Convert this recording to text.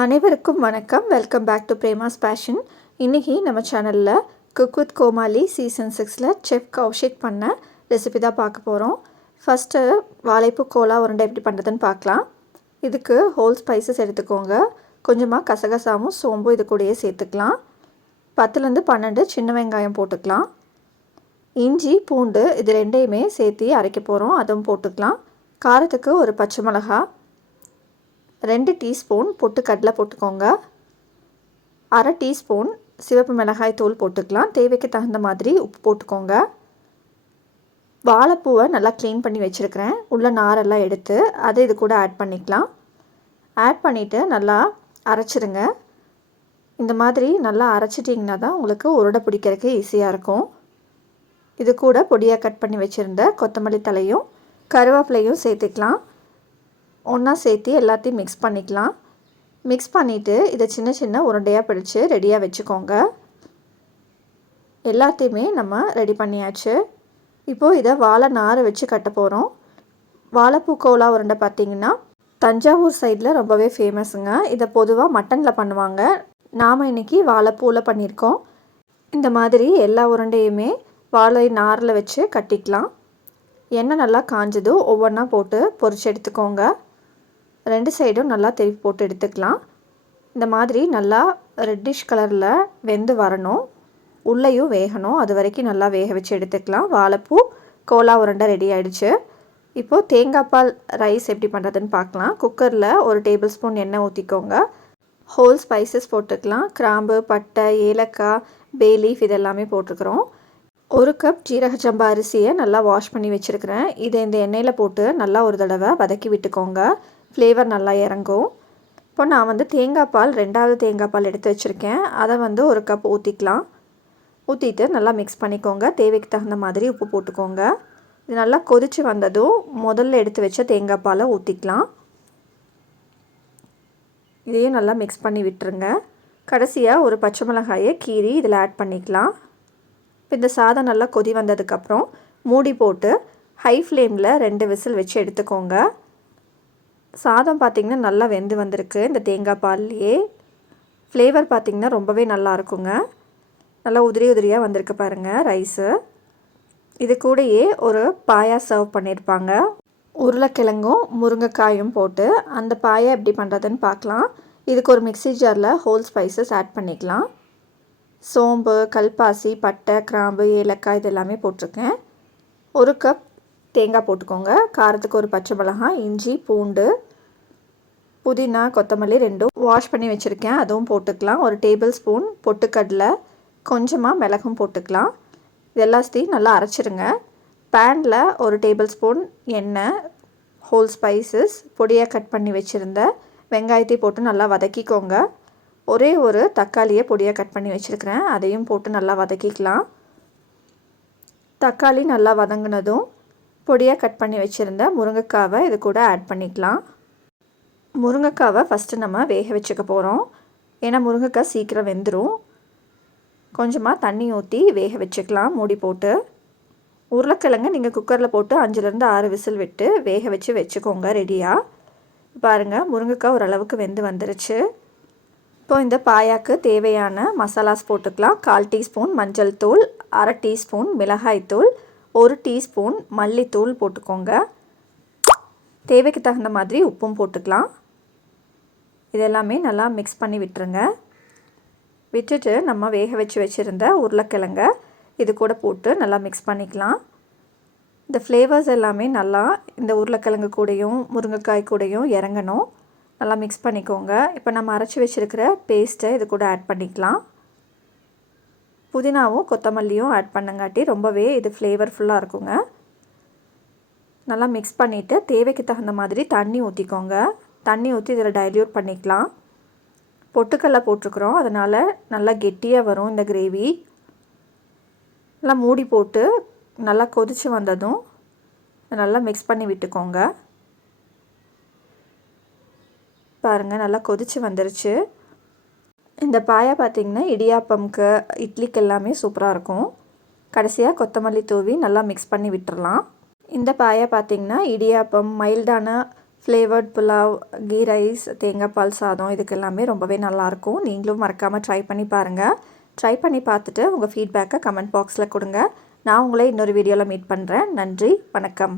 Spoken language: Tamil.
அனைவருக்கும் வணக்கம். Welcome back to Prema's passion. இன்றைக்கி நம்ம சேனலில் குக் வித் கோமாளி சீசன் 6ல் செஃப் கௌஷிக் பண்ண ரெசிபி தான் பார்க்க போகிறோம். ஃபஸ்ட்டு வாழைப்பூ கோலா உருண்டை எப்படி பண்ணுறதுன்னு பார்க்கலாம். இதுக்கு ஹோல் ஸ்பைசஸ் எடுத்துக்கோங்க. கொஞ்சமாக கசகசாவும் சோம்பும் இது கூடயே சேர்த்துக்கலாம். 10லேருந்து 12 சின்ன வெங்காயம் போட்டுக்கலாம். இஞ்சி பூண்டு இது ரெண்டையுமே சேர்த்து அரைக்க போகிறோம், அதுவும் போட்டுக்கலாம். காரத்துக்கு ஒரு பச்சை மிளகா, 2 டீஸ்பூன் பொட்டுக்கடலை போட்டுக்கோங்க. 1/2 டீஸ்பூன் சிவப்பு மிளகாய் தூள் போட்டுக்கலாம். தேவைக்கு தகுந்த மாதிரி உப்பு போட்டுக்கோங்க. வாழைப்பூவை நல்லா க்ளீன் பண்ணி வச்சுருக்கிறேன். உள்ள நாரெல்லாம் எடுத்து அதை இது கூட ஆட் பண்ணிக்கலாம். ஆட் பண்ணிவிட்டு நல்லா அரைச்சிருங்க. இந்த மாதிரி நல்லா அரைச்சிட்டிங்கன்னா தான் உங்களுக்கு உருண்டை பிடிக்கிறதுக்கு ஈஸியாக இருக்கும். இது கூட பொடியாக கட் பண்ணி வச்சுருந்த கொத்தமல்லி தலையும் கருவேப்பிலையும் சேர்த்துக்கலாம். ஒன்றா சேர்த்து எல்லாத்தையும் மிக்ஸ் பண்ணிக்கலாம். மிக்ஸ் பண்ணிவிட்டு இதை சின்ன சின்ன உருண்டையாக பிடிச்சி ரெடியாக வச்சுக்கோங்க. எல்லாத்தையுமே நம்ம ரெடி பண்ணியாச்சு. இப்போது இதை வாழை நாரை வச்சு கட்ட போகிறோம். வாழைப்பூ கோலா உருண்டை பார்த்திங்கன்னா தஞ்சாவூர் சைடில் ரொம்பவே ஃபேமஸுங்க. இதை பொதுவாக மட்டனில் பண்ணுவாங்க. நாம் இன்றைக்கி வாழைப்பூவில் பண்ணியிருக்கோம். இந்த மாதிரி எல்லா உருண்டையுமே வாழை நாரில் வச்சு கட்டிக்கலாம். எண்ணெய் நல்லா காஞ்சதும் ஒவ்வொன்றா போட்டு பொரிச்சு எடுத்துக்கோங்க. 2 சைடும் நல்லா திருப்பி போட்டு எடுத்துக்கலாம். இந்த மாதிரி நல்லா ரெட்டிஷ் கலரில் வெந்து வரணும், உள்ளேயும் வேகணும். அது வரைக்கும் நல்லா வேக வச்சு எடுத்துக்கலாம். வாழைப்பூ கோலா உருண்டை ரெடி ஆகிடுச்சு. இப்போது தேங்காய் பால் ரைஸ் எப்படி பண்ணுறதுன்னு பார்க்கலாம். குக்கரில் 1 டேபிள் ஸ்பூன் எண்ணெய் ஊற்றிக்கோங்க. ஹோல் ஸ்பைசஸ் போட்டுக்கலாம். கிராம்பு, பட்டை, ஏலக்காய், பே லீஃப் இதெல்லாமே போட்டுக்கிறோம். 1 கப் ஜீரக சம்பா அரிசியை நல்லா வாஷ் பண்ணி வச்சுருக்கிறேன். இதை இந்த எண்ணெயில் போட்டு நல்லா ஒரு தடவை வதக்கி விட்டுக்கோங்க. ஃப்ளேவர் நல்லா இறங்கும். இப்போ நான் தேங்காய் பால் 2வது தேங்காய் பால் எடுத்து வச்சுருக்கேன். அதை 1 கப் ஊற்றிக்கலாம். ஊற்றிட்டு நல்லா மிக்ஸ் பண்ணிக்கோங்க. தேவைக்கு தகுந்த மாதிரி உப்பு போட்டுக்கோங்க. இது நல்லா கொதித்து வந்ததும் முதல்ல எடுத்து வச்ச தேங்காய் பாலை ஊற்றிக்கலாம். இதையும் நல்லா மிக்ஸ் பண்ணி விட்டுருங்க. கடைசியாக ஒரு பச்சை மிளகாயை கீறி இதில் ஆட் பண்ணிக்கலாம். இப்போ இந்த சாதம் நல்லா கொதி வந்ததுக்கப்புறம் மூடி போட்டு ஹை ஃப்ளேமில் 2 விசில் வச்சு எடுத்துக்கோங்க. சாதம் பார்த்திங்கன்னா நல்லா வெந்து வந்திருக்கு. இந்த தேங்காய் பால்லையே ஃப்ளேவர் பார்த்திங்கன்னா ரொம்பவே நல்லா இருக்குங்க. நல்லா உதிரி உதிரியாக வந்திருக்கு பாருங்கள் ரைஸு. இது கூடயே ஒரு பாயா சர்வ் பண்ணியிருப்பாங்க. உருளைக்கிழங்கும் முருங்கைக்காயும் போட்டு அந்த பாயா எப்படி பண்ணுறதுன்னு பார்க்கலாம். இதுக்கு ஒரு மிக்ஸி ஜாரில் ஹோல் ஸ்பைசஸ் ஆட் பண்ணிக்கலாம். சோம்பு, கல்பாசி, பட்டை, கிராம்பு, ஏலக்காய் இதெல்லாமே போட்டிருக்கேன். 1 கப் தேங்காய் போட்டுக்கோங்க. காரத்துக்கு ஒரு பச்சை மிளகாய், இஞ்சி பூண்டு, புதினா, கொத்தமல்லி 2 வாஷ் பண்ணி வச்சுருக்கேன், அதுவும் போட்டுக்கலாம். 1 டேபிள் ஸ்பூன் பொட்டுக்கடலை, கொஞ்சமாக மிளகும் போட்டுக்கலாம். இதெல்லாத்தையும் நல்லா அரைச்சிருங்க. பேனில் 1 டேபிள் ஸ்பூன் எண்ணெய், ஹோல் ஸ்பைசஸ், பொடியாக கட் பண்ணி வச்சுருந்த வெங்காயத்தை போட்டு நல்லா வதக்கிக்கோங்க. ஒரே ஒரு தக்காளியை பொடியாக கட் பண்ணி வச்சுருக்கிறேன், அதையும் போட்டு நல்லா வதக்கிக்கலாம். தக்காளி நல்லா வதங்கினதும் பொடியாக கட் பண்ணி வச்சுருந்த முருங்கைக்காவை இது கூட ஆட் பண்ணிக்கலாம். முருங்கைக்காவை ஃபஸ்ட்டு நம்ம வேக வச்சுக்க போகிறோம். ஏன்னா முருங்கைக்காய் சீக்கிரம் வெந்துடும். கொஞ்சமாக தண்ணி ஊற்றி வேக வச்சுக்கலாம் மூடி போட்டு. உருளைக்கிழங்கு நீங்கள் குக்கரில் போட்டு 5லேருந்து 6 விசில் விட்டு வேக வச்சு வச்சுக்கோங்க ரெடியாக. பாருங்கள் முருங்கைக்காய் ஓரளவுக்கு வெந்து வந்துருச்சு. இப்போ இந்த பாயாக்கு தேவையான மசாலாஸ் போட்டுக்கலாம். 1/4 டீஸ்பூன் மஞ்சள் தூள், 1/2 டீஸ்பூன் மிளகாய் தூள், 1 டீஸ்பூன் மல்லித்தூள் போட்டுக்கோங்க. தேவைக்கு தகுந்த மாதிரி உப்பும் போட்டுக்கலாம். இதெல்லாமே நல்லா மிக்ஸ் பண்ணி விட்டுருங்க. விட்டுட்டு நம்ம வேக வச்சு வச்சுருந்த உருளைக்கிழங்க இது கூட போட்டு நல்லா மிக்ஸ் பண்ணிக்கலாம். இந்த ஃப்ளேவர்ஸ் எல்லாமே நல்லா இந்த உருளைக்கிழங்கு கூடயும் முருங்கைக்காய் கூடயும் இறங்கணும். நல்லா மிக்ஸ் பண்ணிக்கோங்க. இப்போ நம்ம அரைச்சி வச்சுருக்கிற பேஸ்ட்டை இது கூட ஆட் பண்ணிக்கலாம். புதினாவும் கொத்தமல்லியும் ஆட் பண்ணங்காட்டி ரொம்பவே இது ஃப்ளேவர்ஃபுல்லாக இருக்குங்க. நல்லா மிக்ஸ் பண்ணிவிட்டு தேவைக்கு தகுந்த மாதிரி தண்ணி ஊற்றிக்கோங்க. தண்ணி ஊற்றி இதில் டைல்யூட் பண்ணிக்கலாம். பொட்டுக்கடலை போட்டிருக்குறோம், அதனால் நல்லா கெட்டியாக வரும் இந்த கிரேவி. நல்லா மூடி போட்டு நல்லா கொதித்து வந்ததும் நல்லா மிக்ஸ் பண்ணி விட்டுக்கோங்க. பாருங்கள் நல்லா கொதித்து வந்துருச்சு. இந்த பாயா பார்த்திங்கன்னா இடியாப்பம்க்கு, இட்லிக்கு எல்லாமே சூப்பராக இருக்கும். கடைசியாக கொத்தமல்லி தூவி நல்லா மிக்ஸ் பண்ணி விட்டுறலாம். இந்த பாயா பார்த்திங்கன்னா இடியாப்பம், மைல்டான ஃப்ளேவர்ட் புலாவ், கீ ரைஸ், தேங்காய் பால் சாதம் இதுக்கு எல்லாமே ரொம்பவே நல்லாயிருக்கும். நீங்களும் மறக்காமல் ட்ரை பண்ணி பாருங்கள். ட்ரை பண்ணி பார்த்துட்டு உங்கள் ஃபீட்பேக்கை கமெண்ட் பாக்ஸில் கொடுங்க. நான் உங்களை இன்னொரு வீடியோவில் மீட் பண்ணுறேன். நன்றி, வணக்கம்.